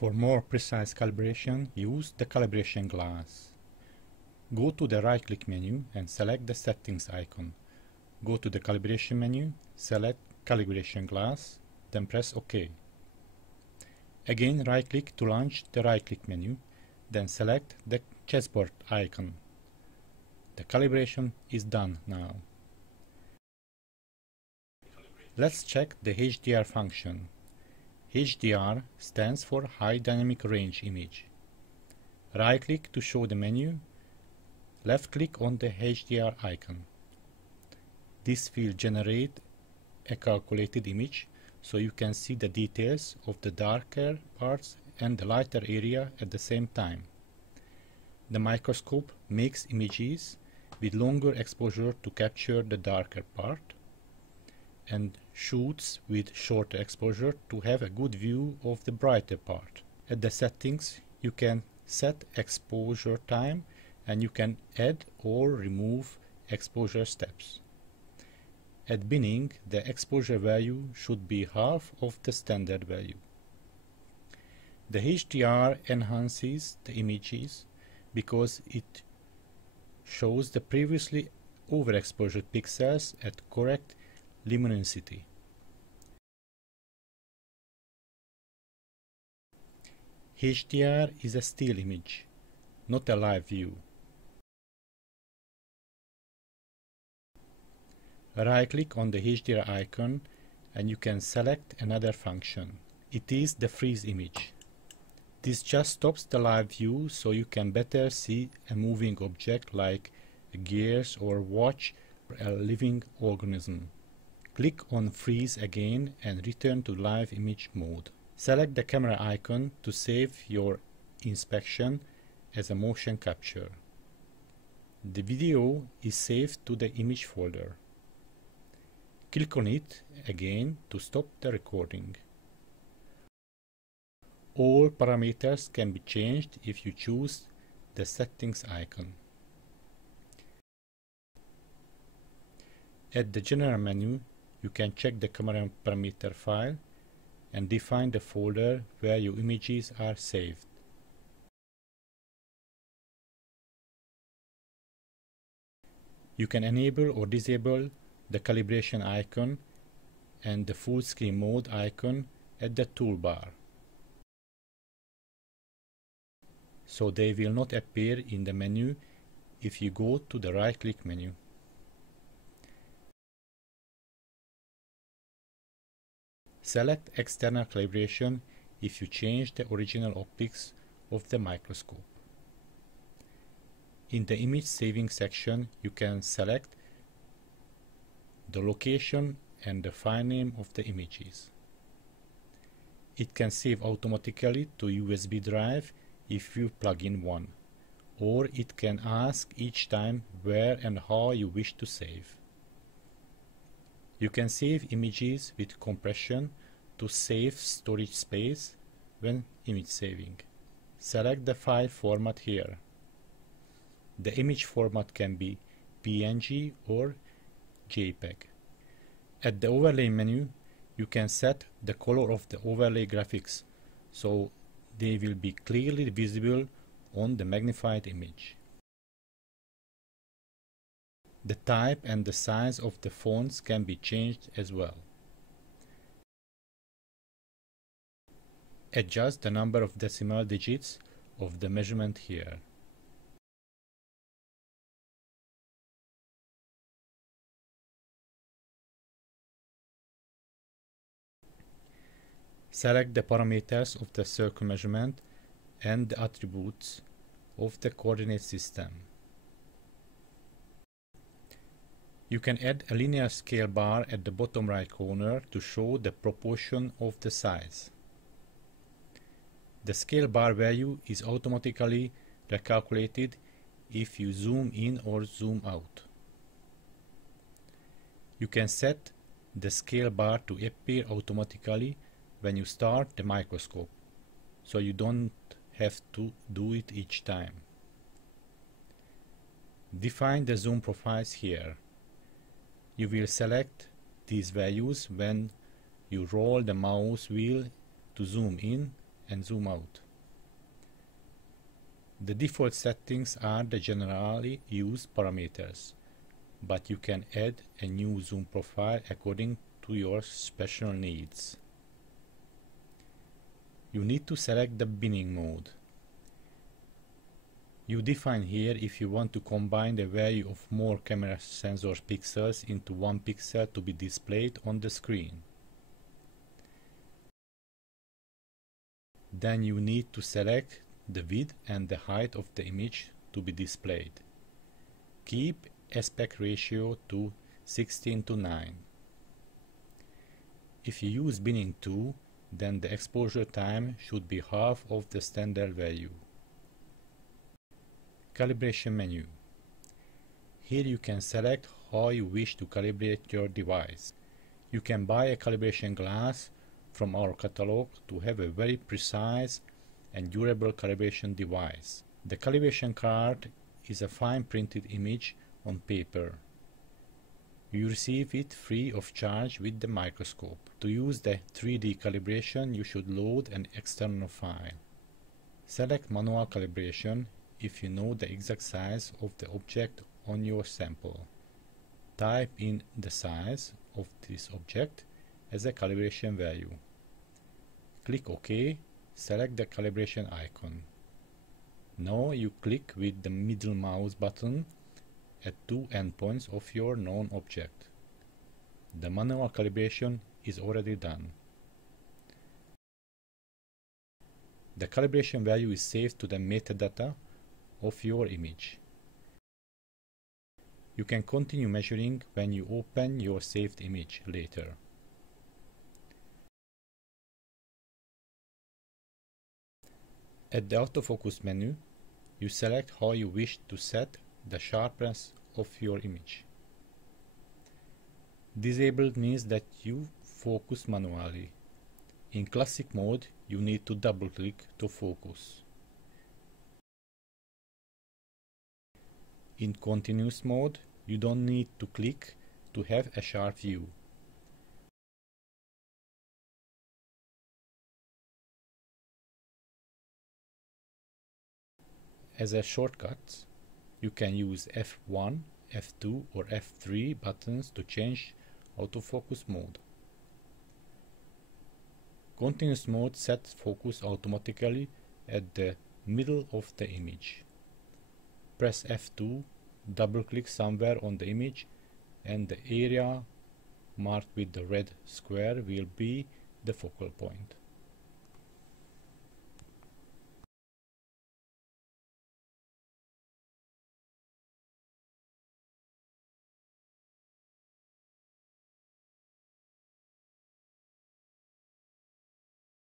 For more precise calibration, use the calibration glass. Go to the right-click menu and select the settings icon. Go to the calibration menu, select calibration glass, then press OK. Again, right-click to launch the right-click menu, then select the chessboard icon. The calibration is done now. Let's check the HDR function. HDR stands for High Dynamic Range Image. Right-click to show the menu, left-click on the HDR icon. This will generate a calculated image, so you can see the details of the darker parts and the lighter area at the same time. The microscope makes images with longer exposure to capture the darker part, and shoots with shorter exposure to have a good view of the brighter part. At the settings, you can set exposure time and you can add or remove exposure steps. At binning, the exposure value should be half of the standard value. The HDR enhances the images because it shows the previously overexposed pixels at correct luminosity. HDR is a still image, not a live view. Right-click on the HDR icon and you can select another function. It is the freeze image. This just stops the live view so you can better see a moving object like gears or watch a living organism. Click on Freeze again and return to live image mode. Select the camera icon to save your inspection as a motion capture. The video is saved to the image folder. Click on it again to stop the recording. All parameters can be changed if you choose the settings icon. At the general menu, you can check the camera parameter file and define the folder where your images are saved. You can enable or disable the calibration icon and the full screen mode icon at the toolbar, so they will not appear in the menu if you go to the right-click menu. Select external calibration if you change the original optics of the microscope. In the image saving section, you can select the location and the file name of the images. It can save automatically to USB drive if you plug in one, or it can ask each time where and how you wish to save. You can save images with compression to save storage space when image saving. Select the file format here. The image format can be PNG or JPEG. At the overlay menu, you can set the color of the overlay graphics so they will be clearly visible on the magnified image. The type and the size of the fonts can be changed as well. Adjust the number of decimal digits of the measurement here. Select the parameters of the circle measurement and the attributes of the coordinate system. You can add a linear scale bar at the bottom right corner to show the proportion of the size. The scale bar value is automatically recalculated if you zoom in or zoom out. You can set the scale bar to appear automatically when you start the microscope, so you don't have to do it each time. Define the zoom profiles here. You will select these values when you roll the mouse wheel to zoom in and zoom out. The default settings are the generally used parameters, but you can add a new zoom profile according to your special needs. You need to select the binning mode. You define here if you want to combine the value of more camera sensor pixels into one pixel to be displayed on the screen. Then you need to select the width and the height of the image to be displayed. Keep aspect ratio to 16:9. If you use binning 2, then the exposure time should be half of the standard value. Calibration menu. Here you can select how you wish to calibrate your device. You can buy a calibration glass from our catalog to have a very precise and durable calibration device. The calibration card is a fine printed image on paper. You receive it free of charge with the microscope. To use the 3D calibration, you should load an external file. Select manual calibration if you know the exact size of the object on your sample. Type in the size of this object as a calibration value. Click OK, select the calibration icon. Now you click with the middle mouse button at two endpoints of your known object. The manual calibration is already done. The calibration value is saved to the metadata of your image. You can continue measuring when you open your saved image later. At the autofocus menu, you select how you wish to set the sharpness of your image. Disabled means that you focus manually. In classic mode, you need to double-click to focus. In continuous mode, you don't need to click to have a sharp view. As a shortcut, you can use F1, F2 or F3 buttons to change autofocus mode. Continuous mode sets focus automatically at the middle of the image. Press F2, double-click somewhere on the image, and the area marked with the red square will be the focal point.